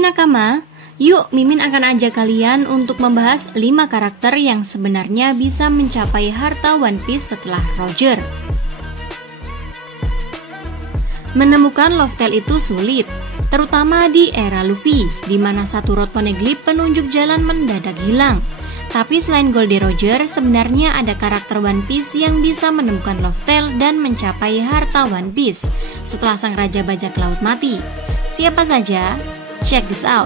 Hai nakama, yuk Mimin akan ajak kalian untuk membahas 5 karakter yang sebenarnya bisa mencapai harta One Piece setelah Roger. Menemukan Love-Tale itu sulit, terutama di era Luffy, di mana satu rod poneglyph penunjuk jalan mendadak hilang. Tapi selain Goldie Roger, sebenarnya ada karakter One Piece yang bisa menemukan Love-Tale dan mencapai harta One Piece setelah sang Raja Bajak Laut mati. Siapa saja? Check this out.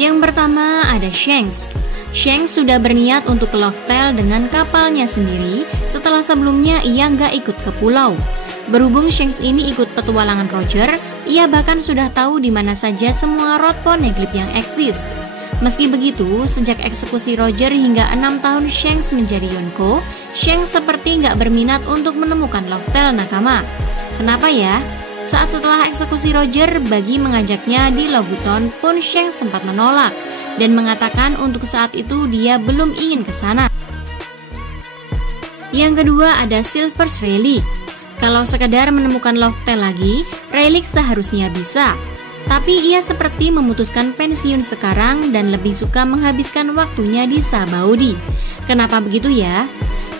Yang pertama ada Shanks. Shanks sudah berniat untuk ke Love-Tale dengan kapalnya sendiri setelah sebelumnya ia nggak ikut ke pulau. Berhubung Shanks ini ikut petualangan Roger, ia bahkan sudah tahu di mana saja semua rod poneglyph yang eksis. Meski begitu, sejak eksekusi Roger hingga 6 tahun Shanks menjadi Yonko, Shanks seperti nggak berminat untuk menemukan Love-Tale nakama. Kenapa ya? Saat setelah eksekusi Roger, Buggy mengajaknya di Loguton pun Shanks sempat menolak dan mengatakan untuk saat itu dia belum ingin ke sana. Yang kedua ada Silver's Rayleigh. Kalau sekedar menemukan Love-Tale lagi, Rayleigh seharusnya bisa. Tapi ia seperti memutuskan pensiun sekarang dan lebih suka menghabiskan waktunya di Sabaody. Kenapa begitu ya?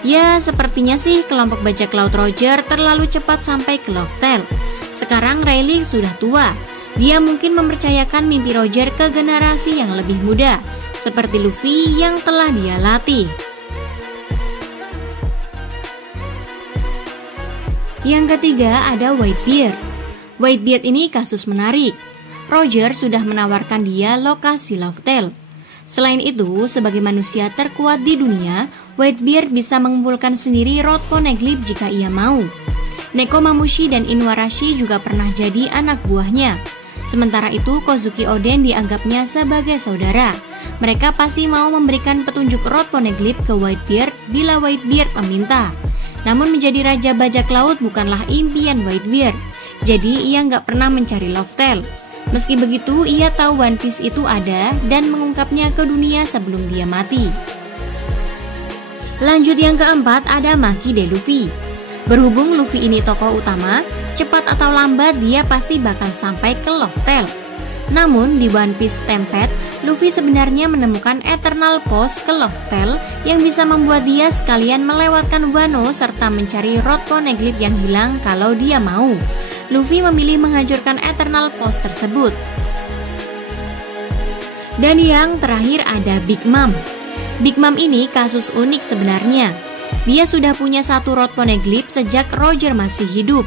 Ya, sepertinya sih kelompok bajak laut Roger terlalu cepat sampai ke Love-Tale. Sekarang Rayleigh sudah tua. Dia mungkin mempercayakan mimpi Roger ke generasi yang lebih muda, seperti Luffy yang telah dia latih. Yang ketiga ada Whitebeard. Whitebeard ini kasus menarik. Roger sudah menawarkan dia lokasi Love-Tale. Selain itu, sebagai manusia terkuat di dunia, Whitebeard bisa mengumpulkan sendiri rod poneglyph jika ia mau. Nekomamushi dan Inuarashi juga pernah jadi anak buahnya. Sementara itu, Kozuki Oden dianggapnya sebagai saudara. Mereka pasti mau memberikan petunjuk rod poneglyph ke Whitebeard bila Whitebeard meminta. Namun menjadi Raja Bajak Laut bukanlah impian Whitebeard. Jadi ia nggak pernah mencari Love-Tale. Meski begitu, ia tahu One Piece itu ada dan mengungkapnya ke dunia sebelum dia mati. Lanjut yang keempat ada Monkey D. Luffy. Berhubung Luffy ini tokoh utama, cepat atau lambat dia pasti bakal sampai ke Love-Tale. Namun di One Piece Stampede, Luffy sebenarnya menemukan Eternal Post ke Love-Tale yang bisa membuat dia sekalian melewatkan Wano serta mencari rod poneglyph yang hilang kalau dia mau. Luffy memilih menghancurkan Eternal Post tersebut. Dan yang terakhir ada Big Mom. Big Mom ini kasus unik sebenarnya. Dia sudah punya satu rod poneglyph sejak Roger masih hidup.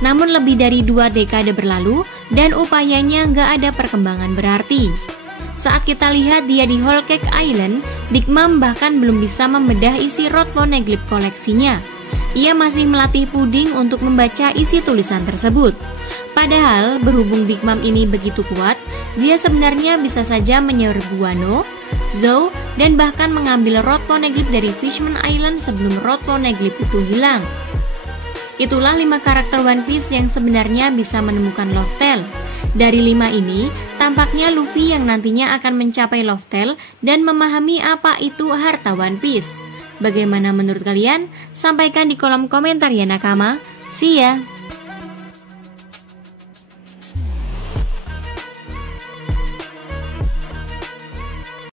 Namun lebih dari 2 dekade berlalu dan upayanya nggak ada perkembangan berarti. Saat kita lihat dia di Whole Cake Island, Big Mom bahkan belum bisa membedah isi rod poneglyph koleksinya. Ia masih melatih Puding untuk membaca isi tulisan tersebut. Padahal berhubung Big Mom ini begitu kuat, dia sebenarnya bisa saja menyerbu Wano, Zou, dan bahkan mengambil rod poneglyph dari Fishman Island sebelum rod poneglyph itu hilang. Itulah 5 karakter One Piece yang sebenarnya bisa menemukan Love-Tale. Dari 5 ini, tampaknya Luffy yang nantinya akan mencapai Love-Tale dan memahami apa itu harta One Piece. Bagaimana menurut kalian? Sampaikan di kolom komentar ya nakama. See ya!